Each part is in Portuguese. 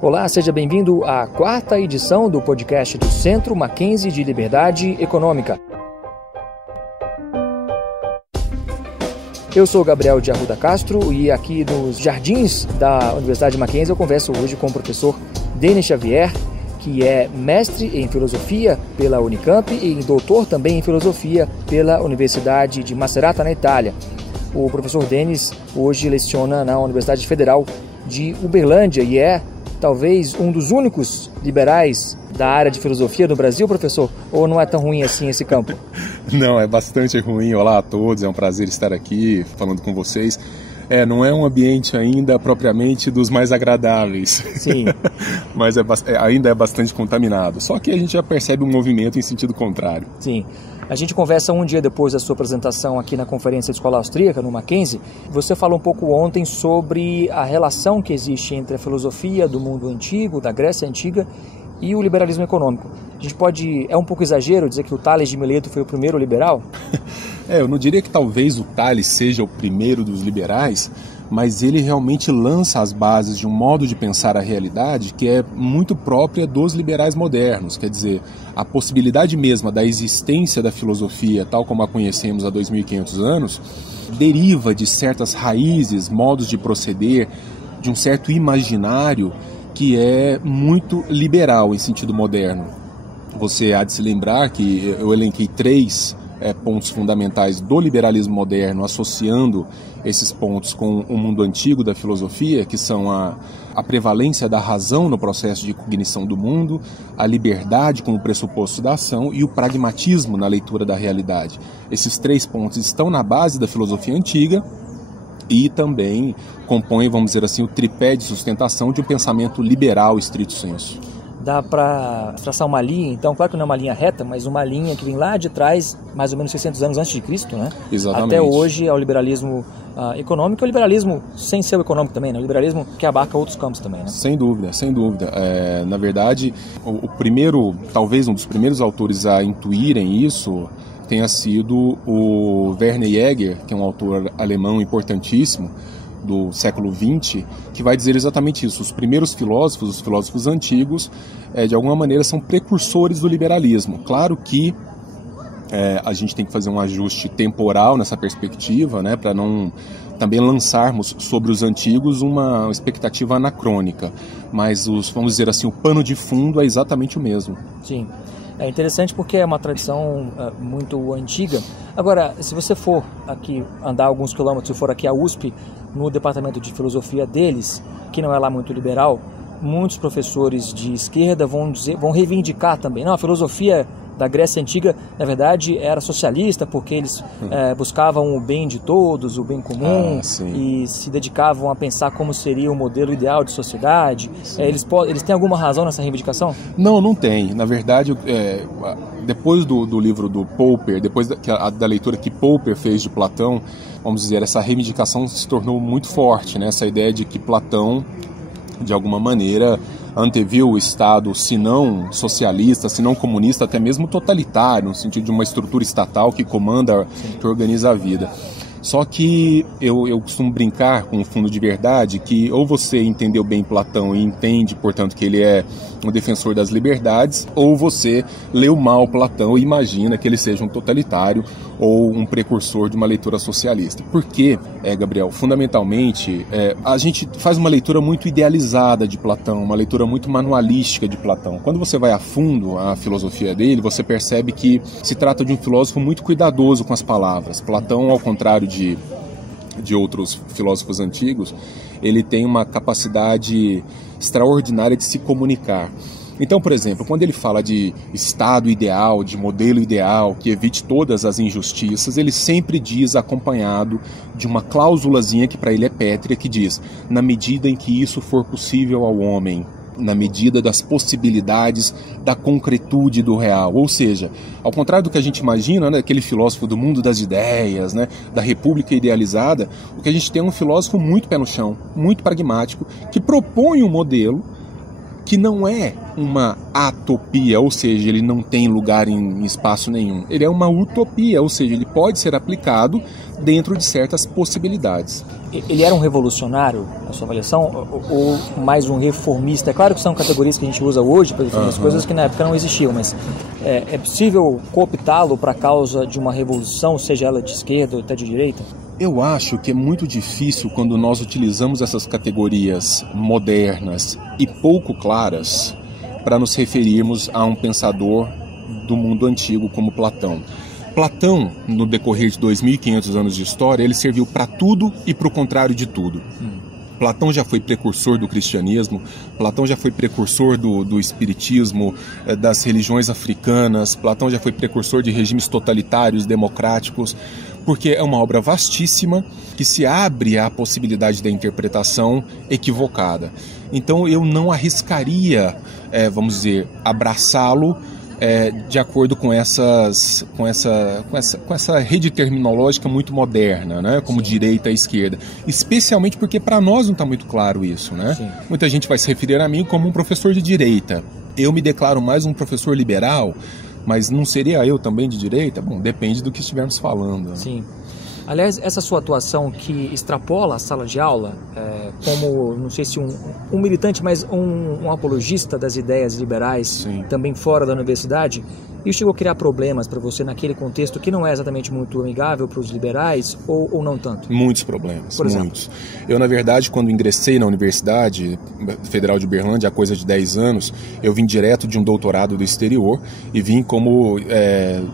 Olá, seja bem-vindo à quarta edição do podcast do Centro Mackenzie de Liberdade Econômica. Eu sou Gabriel de Arruda Castro e aqui nos jardins da Universidade Mackenzie eu converso hoje com o professor Denis Xavier, que é mestre em filosofia pela Unicamp e doutor também em filosofia pela Universidade de Macerata, na Itália. O professor Denis hoje leciona na Universidade Federal de Uberlândia e é talvez um dos únicos liberais da área de filosofia no Brasil, professor? Ou não é tão ruim assim esse campo? Não, é bastante ruim. Olá a todos, é um prazer estar aqui falando com vocês. Não é um ambiente ainda propriamente dos mais agradáveis. Sim. Mas ainda é bastante contaminado. Só que a gente já percebe um movimento em sentido contrário. Sim. A gente conversa um dia depois da sua apresentação aqui na Conferência de Escola Austríaca, no Mackenzie. Você falou um pouco ontem sobre a relação que existe entre a filosofia do mundo antigo, da Grécia Antiga, e o liberalismo econômico. A gente pode... É um pouco exagero dizer que o Tales de Mileto foi o primeiro liberal? Eu não diria que talvez o Tales seja o primeiro dos liberais, mas ele realmente lança as bases de um modo de pensar a realidade que é muito própria dos liberais modernos. Quer dizer, a possibilidade mesma da existência da filosofia, tal como a conhecemos há 2.500 anos, deriva de certas raízes, modos de proceder, de um certo imaginário que é muito liberal em sentido moderno. Você há de se lembrar que eu elenquei três pontos fundamentais do liberalismo moderno, associando esses pontos com o mundo antigo da filosofia, que são a prevalência da razão no processo de cognição do mundo, a liberdade como pressuposto da ação e o pragmatismo na leitura da realidade. Esses três pontos estão na base da filosofia antiga e também compõem, vamos dizer assim, o tripé de sustentação de um pensamento liberal estrito sensu. Dá para traçar uma linha, então, claro que não é uma linha reta, mas uma linha que vem lá de trás, mais ou menos 600 anos antes de Cristo, né? Exatamente. Até hoje é o liberalismo econômico, e o liberalismo sem ser o econômico também, né? O liberalismo que abarca outros campos também, né? Sem dúvida, sem dúvida. Na verdade, o primeiro, talvez um dos primeiros autores a intuírem isso tenha sido o Werner Jäger, que é um autor alemão importantíssimo, do século XX, que vai dizer exatamente isso. Os primeiros filósofos, os filósofos antigos, de alguma maneira são precursores do liberalismo. Claro que a gente tem que fazer um ajuste temporal nessa perspectiva, né, para não também lançarmos sobre os antigos uma expectativa anacrônica. Mas, vamos dizer assim, o pano de fundo é exatamente o mesmo. Sim. É interessante porque é uma tradição muito antiga. Agora, se você for aqui andar alguns quilômetros, se for aqui à USP, no departamento de filosofia deles, que não é lá muito liberal, muitos professores de esquerda vão reivindicar também. Não, a filosofia da Grécia Antiga, na verdade, era socialista, porque eles buscavam o bem de todos, o bem comum, e se dedicavam a pensar como seria o modelo ideal de sociedade. Eles têm alguma razão nessa reivindicação? Não tem. Na verdade, depois do livro do Popper, depois da leitura que Popper fez de Platão, vamos dizer, essa reivindicação se tornou muito forte, né? Essa ideia de que Platão, de alguma maneira, anteviu o Estado, se não socialista, se não comunista, até mesmo totalitário, no sentido de uma estrutura estatal que comanda, que organiza a vida. Só que eu costumo brincar com o fundo de verdade que ou você entendeu bem Platão e entende, portanto, que ele é um defensor das liberdades, ou você leu mal Platão e imagina que ele seja um totalitário ou um precursor de uma leitura socialista. Por quê, Gabriel? Fundamentalmente, a gente faz uma leitura muito idealizada de Platão, uma leitura muito manualística de Platão. Quando você vai a fundo a filosofia dele, você percebe que se trata de um filósofo muito cuidadoso com as palavras. Platão, ao contrário de outros filósofos antigos, ele tem uma capacidade extraordinária de se comunicar. Então, por exemplo, quando ele fala de estado ideal, de modelo ideal, que evite todas as injustiças, ele sempre diz acompanhado de uma cláusulazinha que para ele é pétrea, que diz, na medida em que isso for possível ao homem, na medida das possibilidades da concretude do real. Ou seja, ao contrário do que a gente imagina, né, aquele filósofo do mundo das ideias, né, da república idealizada, o que a gente tem é um filósofo muito pé no chão, muito pragmático, que propõe um modelo que não é uma atopia, ou seja, ele não tem lugar em espaço nenhum. Ele é uma utopia, ou seja, ele pode ser aplicado dentro de certas possibilidades. Ele era um revolucionário, na sua avaliação, ou mais um reformista? É claro que são categorias que a gente usa hoje para definir as coisas que na época não existiam, mas é possível cooptá-lo para a causa de uma revolução, seja ela de esquerda ou até de direita? Eu acho que é muito difícil quando nós utilizamos essas categorias modernas e pouco claras para nos referirmos a um pensador do mundo antigo como Platão. Platão, no decorrer de 2.500 anos de história, ele serviu para tudo e para o contrário de tudo. Platão já foi precursor do cristianismo, Platão já foi precursor do espiritismo, das religiões africanas, Platão já foi precursor de regimes totalitários, democráticos, porque é uma obra vastíssima que se abre à possibilidade da interpretação equivocada. Então eu não arriscaria, vamos dizer, abraçá-lo de acordo com essa rede terminológica muito moderna, né? Como direita e esquerda. Especialmente porque para nós não está muito claro isso, né? Sim. Muita gente vai se referir a mim como um professor de direita. Eu me declaro mais um professor liberal, mas não seria eu também de direita? Bom, depende do que estivermos falando. Né? Sim. Aliás, essa sua atuação que extrapola a sala de aula, como, não sei se um militante, mas um apologista das ideias liberais, sim, também fora da universidade, isso chegou a criar problemas para você naquele contexto que não é exatamente muito amigável para os liberais, ou não tanto? Muitos problemas, por exemplo? Muitos. Eu, na verdade, quando ingressei na Universidade Federal de Uberlândia, há coisa de 10 anos, eu vim direto de um doutorado do exterior e vim como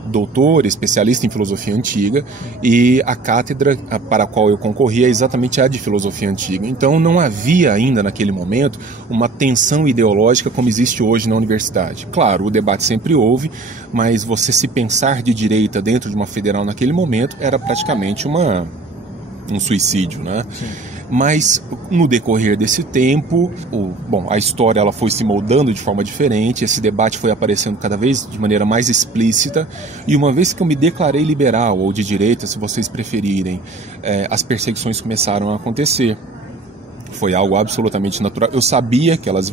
doutor, especialista em filosofia antiga, e a cátedra para a qual eu concorri é exatamente a de filosofia antiga. Então não havia ainda naquele momento uma tensão ideológica como existe hoje na universidade. Claro, o debate sempre houve, mas você se pensar de direita dentro de uma federal naquele momento era praticamente um suicídio, né? Sim. Mas no decorrer desse tempo, a história ela foi se moldando de forma diferente, esse debate foi aparecendo cada vez de maneira mais explícita, e uma vez que eu me declarei liberal ou de direita, se vocês preferirem, as perseguições começaram a acontecer. Foi algo absolutamente natural. Eu sabia que elas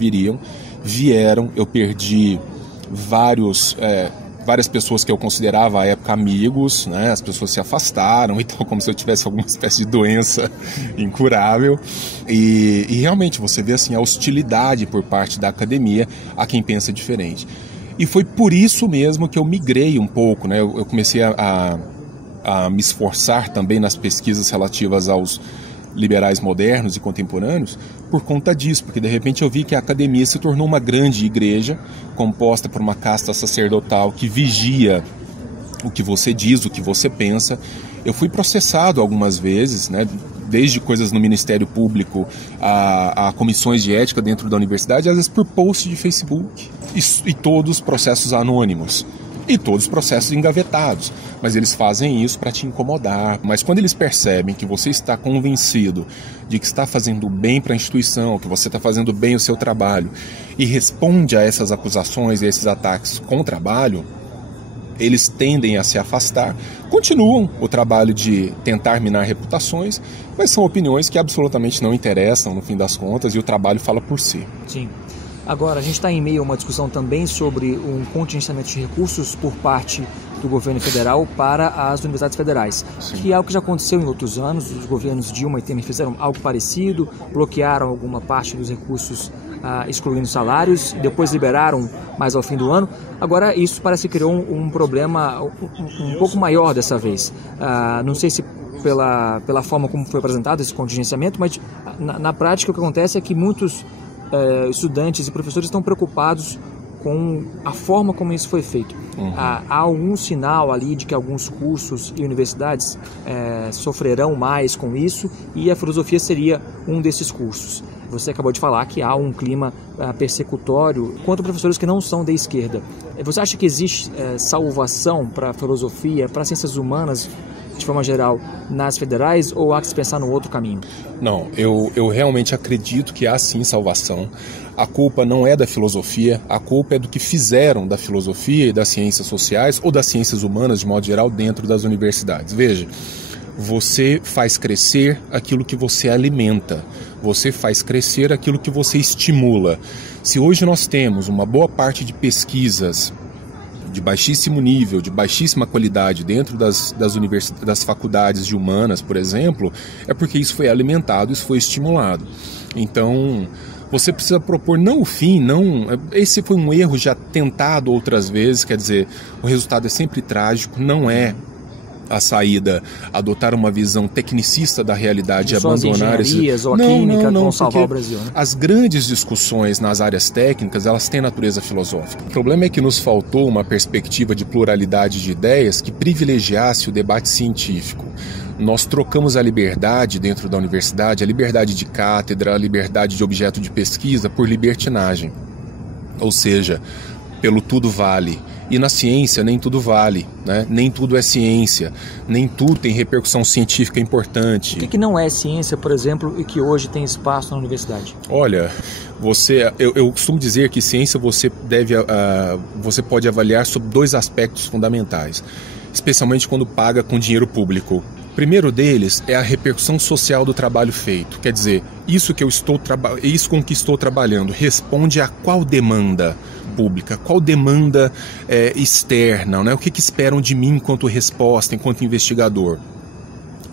vieram, eu perdi várias pessoas que eu considerava à época amigos, né? As pessoas se afastaram e tal, como se eu tivesse alguma espécie de doença incurável, e realmente você vê assim a hostilidade por parte da academia a quem pensa diferente. E foi por isso mesmo que eu migrei um pouco, né? Eu comecei a me esforçar também nas pesquisas relativas aos liberais modernos e contemporâneos por conta disso, porque de repente eu vi que a academia se tornou uma grande igreja composta por uma casta sacerdotal que vigia o que você diz, o que você pensa. Eu fui processado algumas vezes, né, desde coisas no Ministério Público a comissões de ética dentro da universidade, às vezes por post de Facebook, e todos processos anônimos. E todos os processos engavetados, mas eles fazem isso para te incomodar. Mas quando eles percebem que você está convencido de que está fazendo bem para a instituição, que você está fazendo bem o seu trabalho, e responde a essas acusações e a esses ataques com trabalho, eles tendem a se afastar, continuam o trabalho de tentar minar reputações, mas são opiniões que absolutamente não interessam no fim das contas, e o trabalho fala por si. Sim. Agora, a gente está em meio a uma discussão também sobre um contingenciamento de recursos por parte do governo federal para as universidades federais. Sim. Que é algo que já aconteceu em outros anos. Os governos Dilma e Temer fizeram algo parecido, bloquearam alguma parte dos recursos, excluindo salários, depois liberaram mais ao fim do ano. Agora, isso parece que criou um problema um pouco maior dessa vez. Não sei se pela forma como foi apresentado esse contingenciamento, mas na prática o que acontece é que muitos estudantes e professores estão preocupados com a forma como isso foi feito. Uhum. Há algum sinal ali de que alguns cursos e universidades sofrerão mais com isso, e a filosofia seria um desses cursos. Você acabou de falar que há um clima persecutório contra professores que não são da esquerda. Você acha que existe salvação para a filosofia, para as ciências humanas, de forma geral, nas federais, ou há que se pensar no outro caminho? Não, eu realmente acredito que há sim salvação. A culpa não é da filosofia, a culpa é do que fizeram da filosofia e das ciências sociais ou das ciências humanas, de modo geral, dentro das universidades. Veja, você faz crescer aquilo que você alimenta, você faz crescer aquilo que você estimula. Se hoje nós temos uma boa parte de pesquisas de baixíssimo nível, de baixíssima qualidade dentro das faculdades de humanas, por exemplo, é porque isso foi alimentado, isso foi estimulado. Então, você precisa propor não o fim, esse foi um erro já tentado outras vezes, quer dizer, o resultado é sempre trágico, não é a saída, adotar uma visão tecnicista da realidade e abandonar engenharias ou a química que vão salvar o Brasil, né? As grandes discussões nas áreas técnicas, elas têm natureza filosófica. O problema é que nos faltou uma perspectiva de pluralidade de ideias que privilegiasse o debate científico. Nós trocamos a liberdade dentro da universidade, a liberdade de cátedra, a liberdade de objeto de pesquisa por libertinagem. Ou seja, pelo tudo vale. E na ciência nem tudo vale, né? Nem tudo é ciência, nem tudo tem repercussão científica importante. O que não é ciência, por exemplo, e que hoje tem espaço na universidade? Olha, eu costumo dizer que ciência você pode avaliar sob 2 aspectos fundamentais, especialmente quando paga com dinheiro público. O primeiro deles é a repercussão social do trabalho feito. Quer dizer, isso com que estou trabalhando responde a qual demanda pública, qual demanda externa, né? O que esperam de mim enquanto resposta, enquanto investigador.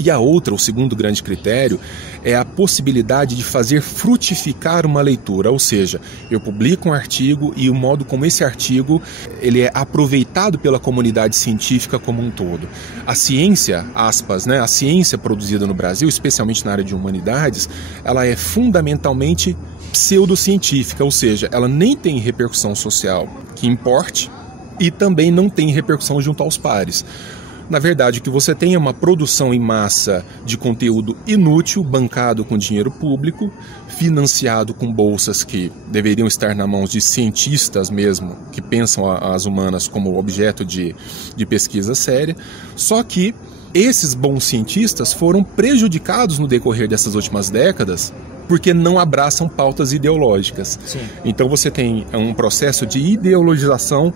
E a outra, o segundo grande critério, é a possibilidade de fazer frutificar uma leitura, ou seja, eu publico um artigo e o modo como esse artigo ele é aproveitado pela comunidade científica como um todo. A ciência, aspas, né, a ciência produzida no Brasil, especialmente na área de humanidades, ela é fundamentalmente pseudocientífica, ou seja, ela nem tem repercussão social que importe e também não tem repercussão junto aos pares. Na verdade, o que você tem é uma produção em massa de conteúdo inútil, bancado com dinheiro público, financiado com bolsas que deveriam estar na mão de cientistas mesmo, que pensam as humanas como objeto de pesquisa séria. Só que esses bons cientistas foram prejudicados no decorrer dessas últimas décadas porque não abraçam pautas ideológicas. Sim. Então você tem um processo de ideologização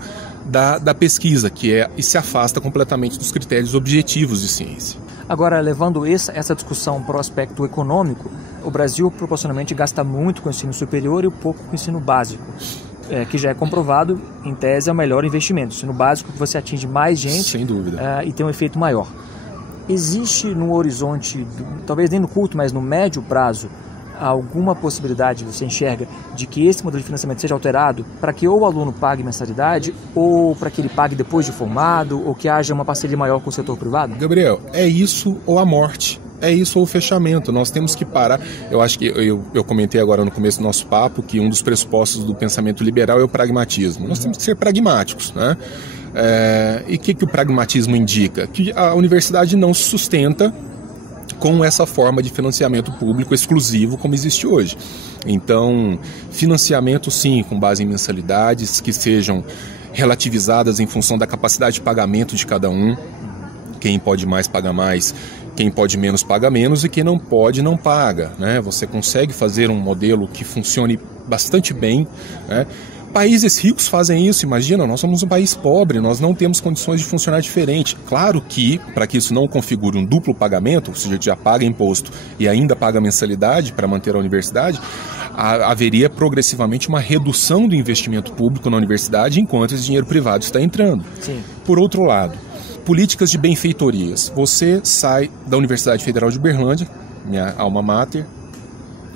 da pesquisa, e se afasta completamente dos critérios objetivos de ciência. Agora, levando essa discussão para o aspecto econômico, o Brasil proporcionalmente gasta muito com o ensino superior e pouco com o ensino básico, que já é comprovado, em tese, é o melhor investimento. O ensino básico que você atinge mais gente. Sem dúvida. E tem um efeito maior. Existe no horizonte, talvez nem no curto, mas no médio prazo, alguma possibilidade, você enxerga, de que esse modelo de financiamento seja alterado para que ou o aluno pague mensalidade, ou para que ele pague depois de formado, ou que haja uma parceria maior com o setor privado? Gabriel, é isso ou a morte? É isso ou o fechamento? Nós temos que parar. Eu acho que eu comentei agora no começo do nosso papo que um dos pressupostos do pensamento liberal é o pragmatismo. Nós temos que ser pragmáticos, né? E o que o pragmatismo indica? Que a universidade não se sustenta com essa forma de financiamento público exclusivo como existe hoje. Então, financiamento sim, com base em mensalidades, que sejam relativizadas em função da capacidade de pagamento de cada um. Quem pode mais paga mais, quem pode menos paga menos e quem não pode não paga, né? Você consegue fazer um modelo que funcione bastante bem, né? Países ricos fazem isso, imagina, nós somos um país pobre, nós não temos condições de funcionar diferente. Claro que, para que isso não configure um duplo pagamento, o sujeito já paga imposto e ainda paga mensalidade para manter a universidade, haveria progressivamente uma redução do investimento público na universidade enquanto esse dinheiro privado está entrando. Sim. Por outro lado, políticas de benfeitorias. Você sai da Universidade Federal de Uberlândia, minha alma mater,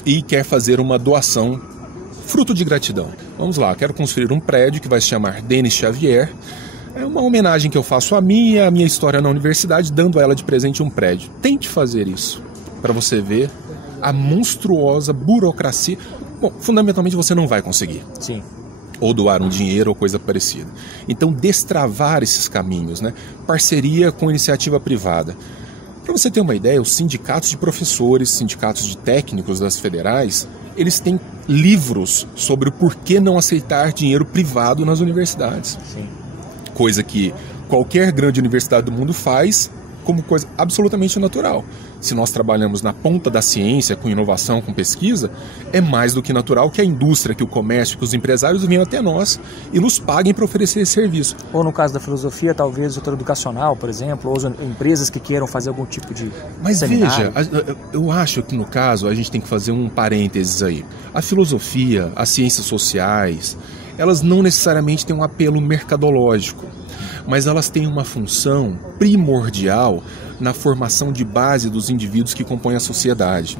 e quer fazer uma doação fruto de gratidão. Vamos lá, quero construir um prédio que vai se chamar Denis Xavier. É uma homenagem que eu faço a mim e a minha história na universidade, dando a ela de presente um prédio. Tente fazer isso, para você ver a monstruosa burocracia. Bom, fundamentalmente você não vai conseguir. Sim. Ou doar um dinheiro ou coisa parecida. Então, destravar esses caminhos, né? Parceria com iniciativa privada. Para você ter uma ideia, os sindicatos de professores, sindicatos de técnicos das federais, eles têm livros sobre o porquê não aceitar dinheiro privado nas universidades. Sim. Coisa que qualquer grande universidade do mundo faz como coisa absolutamente natural. Se nós trabalhamos na ponta da ciência, com inovação, com pesquisa, é mais do que natural que a indústria, que o comércio, que os empresários venham até nós e nos paguem para oferecer esse serviço. Ou no caso da filosofia, talvez o setor educacional, por exemplo, ou empresas que queiram fazer algum tipo de seminário. Veja, eu acho que no caso a gente tem que fazer um parênteses aí. A filosofia, as ciências sociais, elas não necessariamente têm um apelo mercadológico, mas elas têm uma função primordial na formação de base dos indivíduos que compõem a sociedade.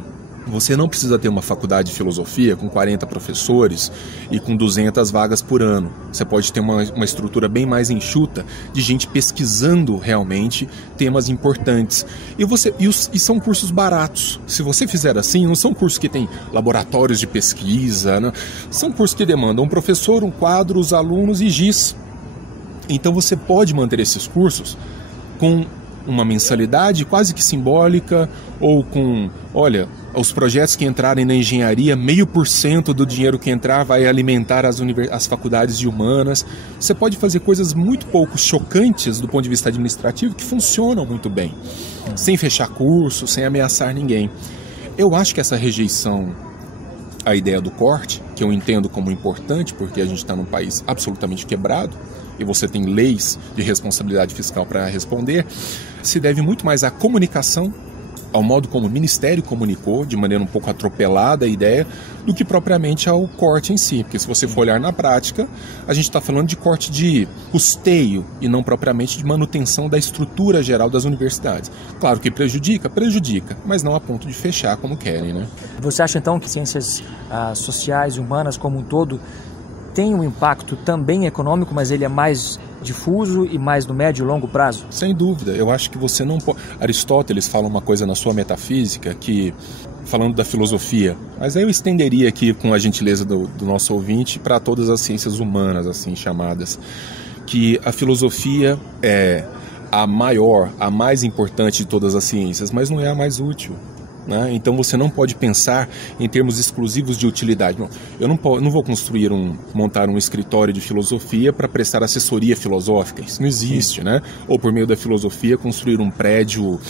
Você não precisa ter uma faculdade de filosofia com 40 professores e com 200 vagas por ano. Você pode ter uma estrutura bem mais enxuta de gente pesquisando realmente temas importantes. E são cursos baratos. Se você fizer assim, não são cursos que têm laboratórios de pesquisa, né? São cursos que demandam um professor, um quadro, os alunos e giz. Então você pode manter esses cursos com uma mensalidade quase que simbólica, ou com, olha, os projetos que entrarem na engenharia, 0,5% do dinheiro que entrar vai alimentar as faculdades de humanas. Você pode fazer coisas muito pouco chocantes do ponto de vista administrativo que funcionam muito bem, sem fechar curso, sem ameaçar ninguém. Eu acho que essa rejeição à ideia do corte, que eu entendo como importante, porque a gente está num país absolutamente quebrado, e você tem leis de responsabilidade fiscal para responder, se deve muito mais à comunicação, ao modo como o Ministério comunicou, de maneira um pouco atropelada a ideia, do que propriamente ao corte em si. Porque se você for olhar na prática, a gente está falando de corte de custeio e não propriamente de manutenção da estrutura geral das universidades. Claro que prejudica, mas não a ponto de fechar como querem, né? Você acha então que ciências sociais e humanas como um todo tem um impacto também econômico, mas ele é mais difuso e mais no médio e longo prazo? Sem dúvida. Eu acho que você não pode... Aristóteles fala uma coisa na sua Metafísica, que, falando da filosofia, mas aí eu estenderia aqui com a gentileza do nosso ouvinte para todas as ciências humanas, assim chamadas, que a filosofia é a maior, a mais importante de todas as ciências, mas não é a mais útil. Né? Então você não pode pensar em termos exclusivos de utilidade. Eu não vou montar um escritório de filosofia para prestar assessoria filosófica. Isso não existe, né? Ou por meio da filosofia construir um prédio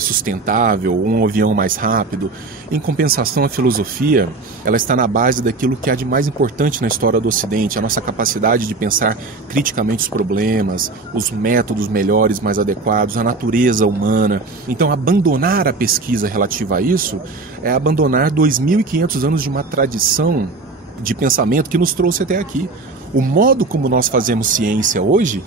sustentável, um avião mais rápido. Em compensação, a filosofia ela está na base daquilo que há de mais importante na história do Ocidente, a nossa capacidade de pensar criticamente os problemas, os métodos melhores, mais adequados, a natureza humana. Então abandonar a pesquisa relativa a isso é abandonar 2.500 anos de uma tradição de pensamento que nos trouxe até aqui. O modo como nós fazemos ciência hoje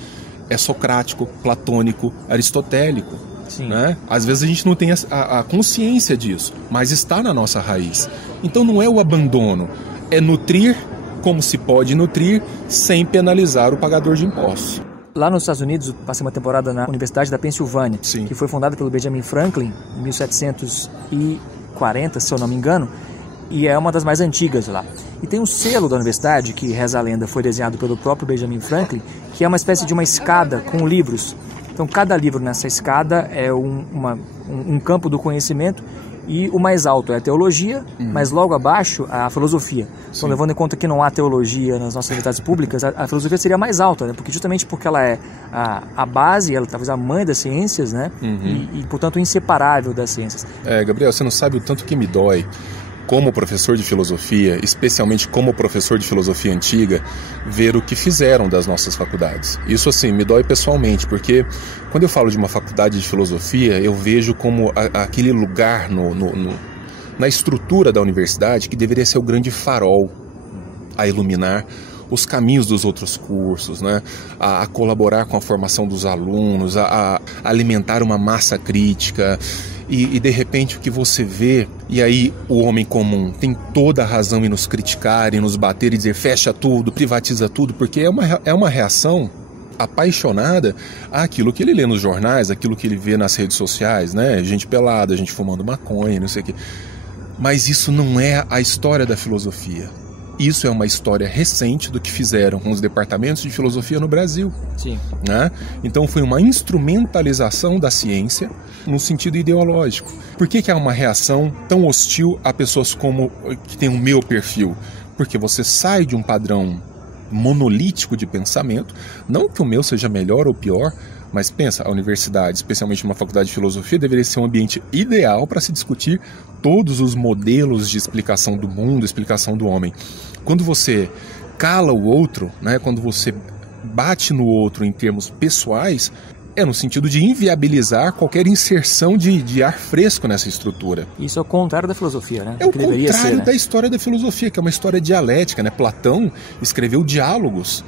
é socrático, platônico, aristotélico. Né? Às vezes a gente não tem a consciência disso, mas está na nossa raiz. Então não é o abandono, é nutrir como se pode nutrir sem penalizar o pagador de impostos. Lá nos Estados Unidos, eu passei uma temporada na Universidade da Pensilvânia, Sim. que foi fundada pelo Benjamin Franklin em 1740, se eu não me engano, e é uma das mais antigas lá. E tem um selo da universidade, que reza a lenda, foi desenhado pelo próprio Benjamin Franklin, que é uma espécie de uma escada com livros. Então, cada livro nessa escada é um campo do conhecimento, e o mais alto é a teologia, mas logo abaixo a filosofia. Então, levando em conta que não há teologia nas nossas universidades públicas, a filosofia seria mais alta, né? Porque ela é a base, ela talvez a mãe das ciências, né? E, portanto, inseparável das ciências. Gabriel, você não sabe o tanto que me dói, como professor de filosofia, especialmente como professor de filosofia antiga, ver o que fizeram das nossas faculdades. Isso, assim, me dói pessoalmente, porque quando eu falo de uma faculdade de filosofia, eu vejo como aquele lugar na estrutura da universidade que deveria ser o grande farol a iluminar os caminhos dos outros cursos, né? a colaborar com a formação dos alunos, a alimentar uma massa crítica. E de repente o que você vê, e aí o homem comum tem toda a razão em nos criticar, em nos bater e dizer fecha tudo, privatiza tudo, porque é uma reação apaixonada àquilo que ele lê nos jornais, aquilo que ele vê nas redes sociais, né? Gente pelada, gente fumando maconha, não sei o quê. Mas isso não é a história da filosofia. Isso é uma história recente do que fizeram com os departamentos de filosofia no Brasil. Sim. Né? Então foi uma instrumentalização da ciência no sentido ideológico. Por que há uma reação tão hostil a pessoas que têm o meu perfil? Porque você sai de um padrão monolítico de pensamento, não que o meu seja melhor ou pior, Mas pensa, a universidade, especialmente uma faculdade de filosofia, deveria ser um ambiente ideal para se discutir todos os modelos de explicação do mundo, explicação do homem. Quando você cala o outro, né, quando você bate no outro em termos pessoais, é no sentido de inviabilizar qualquer inserção de ar fresco nessa estrutura. Isso é o contrário da filosofia, né? É o contrário da história da filosofia, que é uma história dialética, né? Platão escreveu diálogos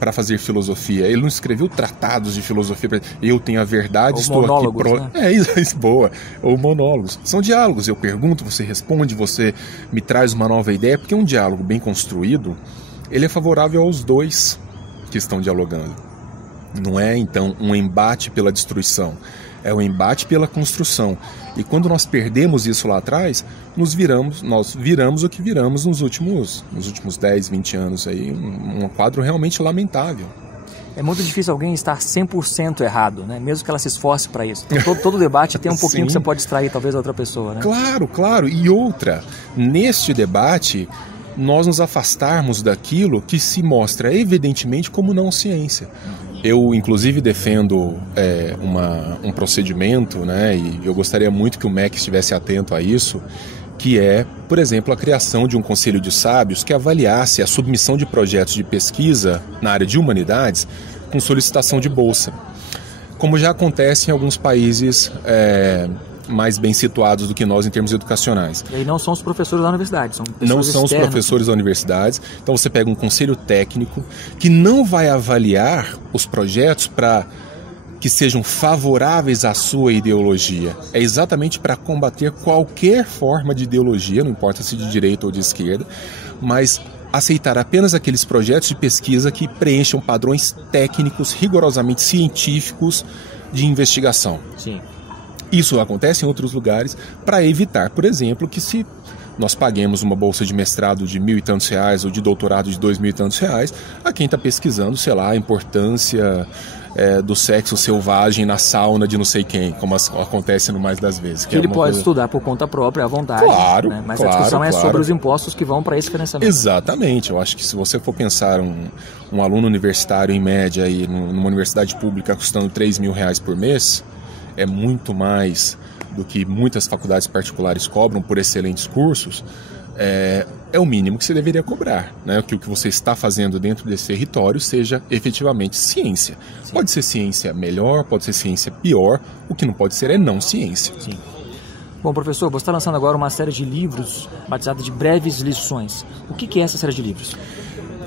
para fazer filosofia. Ele não escreveu tratados de filosofia. Eu tenho a verdade, ou estou aqui... Né? É boa. Ou monólogos. São diálogos. Eu pergunto, você responde, você me traz uma nova ideia, porque um diálogo bem construído, ele é favorável aos dois que estão dialogando. Não é, então, um embate pela destruição. É um embate pela construção. E quando nós perdemos isso lá atrás, nós viramos o que viramos nos últimos 10, 20 anos. Aí, um quadro realmente lamentável. É muito difícil alguém estar 100% errado, né? Mesmo que ela se esforce para isso. Então, todo debate tem um pouquinho que você pode extrair, talvez, da outra pessoa, né? Claro. E outra, neste debate, nós nos afastarmos daquilo que se mostra evidentemente como não ciência. Eu, inclusive, defendo um procedimento, né, e eu gostaria muito que o MEC estivesse atento a isso, que é, por exemplo, a criação de um conselho de sábios que avaliasse a submissão de projetos de pesquisa na área de humanidades com solicitação de bolsa, como já acontece em alguns países mais bem situados do que nós em termos educacionais. E aí não são os professores da universidade, são pessoas Não são externas. Os professores da universidade. Então você pega um conselho técnico que não vai avaliar os projetos para que sejam favoráveis à sua ideologia. É exatamente para combater qualquer forma de ideologia, não importa se de direita ou de esquerda, mas aceitar apenas aqueles projetos de pesquisa que preencham padrões técnicos rigorosamente científicos de investigação. Sim. Isso acontece em outros lugares para evitar, por exemplo, que se nós paguemos uma bolsa de mestrado de R$1.000 e tantos ou de doutorado de R$2.000 e tantos a quem está pesquisando, sei lá, a importância do sexo selvagem na sauna de não sei quem, como acontece no mais das vezes. Que ele pode estudar por conta própria, à vontade. Claro, né? Mas a discussão é sobre os impostos que vão para esse financiamento. Exatamente. Eu acho que se você for pensar um aluno universitário, em média, aí, numa universidade pública custando R$3.000 por mês, é muito mais do que muitas faculdades particulares cobram por excelentes cursos, é o mínimo que você deveria cobrar, né? Que o que você está fazendo dentro desse território seja efetivamente ciência. Sim. Pode ser ciência melhor, pode ser ciência pior, o que não pode ser é não ciência. Sim. Bom, professor, você está lançando agora uma série de livros batizada de Breves Lições. O que é essa série de livros?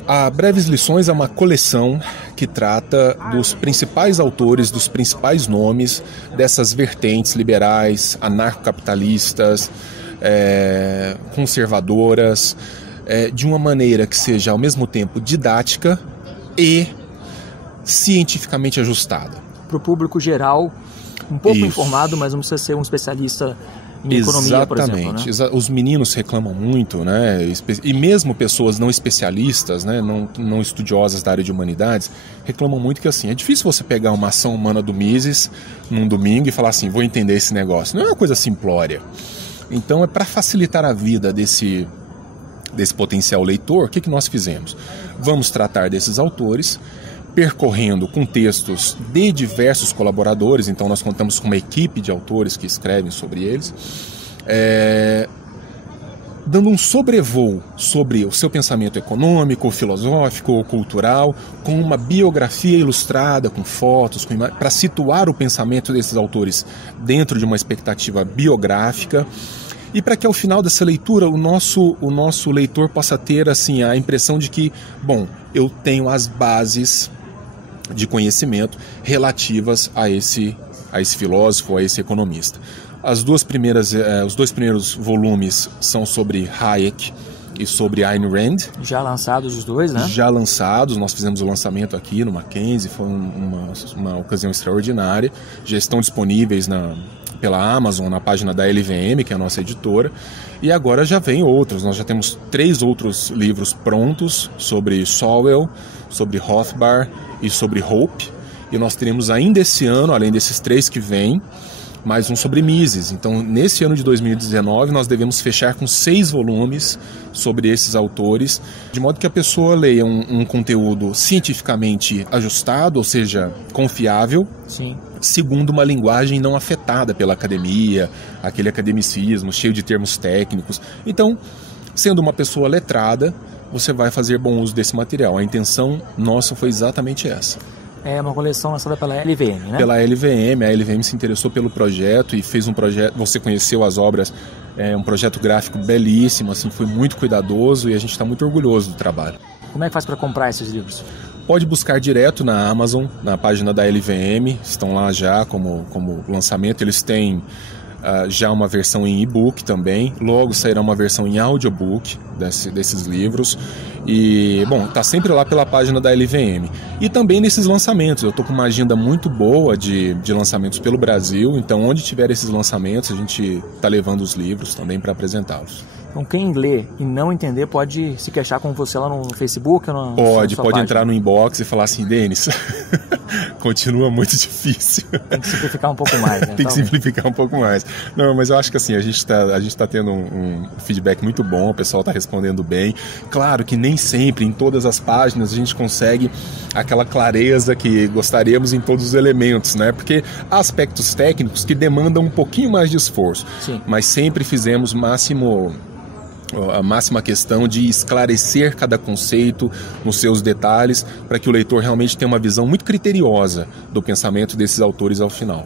A Breves Lições é uma coleção que trata dos principais autores, dos principais nomes dessas vertentes liberais, anarcocapitalistas, conservadoras, de uma maneira que seja ao mesmo tempo didática e cientificamente ajustada. Para o público geral, um pouco Isso. informado, mas não precisa ser um especialista em economia, por exemplo. Né? Os meninos reclamam muito, né? E mesmo pessoas não especialistas, né? não estudiosas da área de humanidades, reclamam muito que assim, é difícil você pegar uma ação humana do Mises num domingo e falar assim, vou entender esse negócio. Não é uma coisa simplória. Então é para facilitar a vida desse potencial leitor, o que nós fizemos? Vamos tratar desses autores, percorrendo com textos de diversos colaboradores, então nós contamos com uma equipe de autores que escrevem sobre eles, dando um sobrevoo sobre o seu pensamento econômico, filosófico, cultural, com uma biografia ilustrada, com fotos, para situar o pensamento desses autores dentro de uma expectativa biográfica, e para que ao final dessa leitura o nosso leitor possa ter assim, a impressão de que, bom, eu tenho as bases de conhecimento relativas a esse filósofo, a esse economista. Os dois primeiros volumes são sobre Hayek e sobre Ayn Rand. Já lançados os dois, né? Já lançados, nós fizemos o lançamento aqui no Mackenzie, foi uma ocasião extraordinária. Já estão disponíveis pela Amazon, na página da LVM, que é a nossa editora. E agora já vem outros, nós já temos 3 outros livros prontos sobre Sowell, sobre Rothbard e sobre Hope. E nós teremos ainda esse ano, além desses 3 que vêm, mais um sobre Mises. Então, nesse ano de 2019, nós devemos fechar com 6 volumes sobre esses autores, de modo que a pessoa leia um conteúdo cientificamente ajustado, ou seja, confiável, Sim. segundo uma linguagem não afetada pela academia, aquele academicismo cheio de termos técnicos. Então, sendo uma pessoa letrada, você vai fazer bom uso desse material. A intenção nossa foi exatamente essa. É uma coleção lançada pela LVM, né? Pela LVM, a LVM se interessou pelo projeto e fez um projeto, você conheceu as obras, um projeto gráfico belíssimo, assim, foi muito cuidadoso e a gente está muito orgulhoso do trabalho. Como é que faz para comprar esses livros? Pode buscar direto na Amazon, na página da LVM, estão lá já como lançamento, eles têm já uma versão em e-book também, logo sairá uma versão em audiobook desses livros e, bom, tá sempre lá pela página da LVM. E também nesses lançamentos, eu tô com uma agenda muito boa de lançamentos pelo Brasil, então onde tiver esses lançamentos a gente tá levando os livros também para apresentá-los. Então quem lê e não entender pode se queixar com você lá no Facebook? Pode entrar no inbox e falar assim, Denis, continua muito difícil. Tem que simplificar um pouco mais, né? Tem que simplificar um pouco mais. Não, mas eu acho que assim, a gente tá tendo um feedback muito bom, o pessoal está respondendo bem. Claro que nem sempre, em todas as páginas, a gente consegue aquela clareza que gostaríamos em todos os elementos, né? Porque há aspectos técnicos que demandam um pouquinho mais de esforço. Sim. Mas sempre fizemos a máxima questão de esclarecer cada conceito nos seus detalhes para que o leitor realmente tenha uma visão muito criteriosa do pensamento desses autores ao final.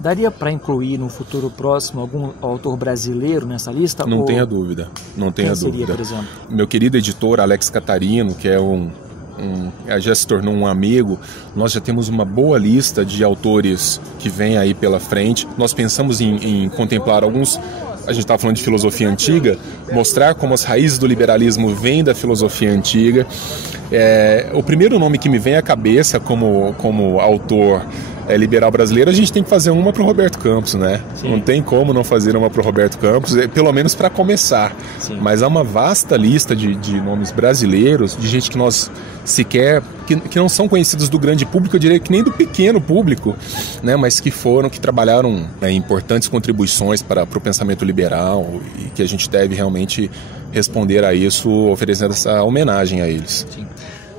Daria para incluir no futuro próximo algum autor brasileiro nessa lista? Não tenha dúvida, não tenha dúvida. Quem seria, por exemplo? Meu querido editor Alex Catarino, que é já se tornou um amigo, nós já temos uma boa lista de autores que vem aí pela frente. Nós pensamos em contemplar alguns. A gente estava falando de filosofia antiga, mostrar como as raízes do liberalismo vêm da filosofia antiga. O primeiro nome que me vem à cabeça como autor liberal brasileiro, a gente tem que fazer uma para o Roberto Campos, né? Sim. Não tem como não fazer uma para o Roberto Campos, pelo menos para começar. Sim. Mas há uma vasta lista de nomes brasileiros, de gente que nós sequer, que não são conhecidos do grande público, eu diria que nem do pequeno público, né? Mas que trabalharam importantes contribuições para o pensamento liberal e que a gente deve realmente responder a isso oferecendo essa homenagem a eles. Sim.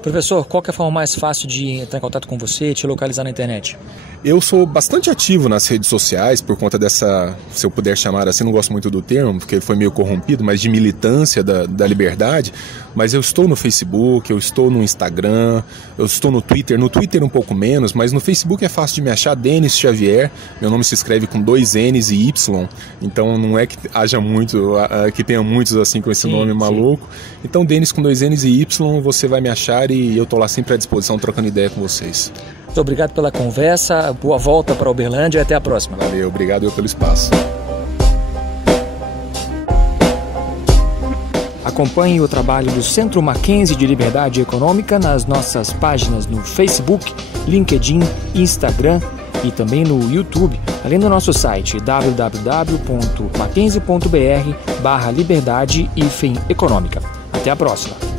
Professor, qual que é a forma mais fácil de entrar em contato com você e te localizar na internet? Eu sou bastante ativo nas redes sociais por conta dessa, se eu puder chamar assim, não gosto muito do termo, porque foi meio corrompido, mas de militância da liberdade. Mas eu estou no Facebook, eu estou no Instagram, eu estou no Twitter um pouco menos, mas no Facebook é fácil de me achar, Denis Xavier. Meu nome se escreve com 2 N's e Y, então não é que haja muito, que tenha muitos assim com esse nome maluco. Então Denis com 2 N's e Y, você vai me achar e eu estou lá sempre à disposição trocando ideia com vocês. Muito obrigado pela conversa, boa volta para Uberlândia e até a próxima. Valeu, obrigado pelo espaço. Acompanhe o trabalho do Centro Mackenzie de Liberdade Econômica nas nossas páginas no Facebook, LinkedIn, Instagram e também no YouTube, além do nosso site www.mackenzie.br/liberdade-econômica. Até a próxima!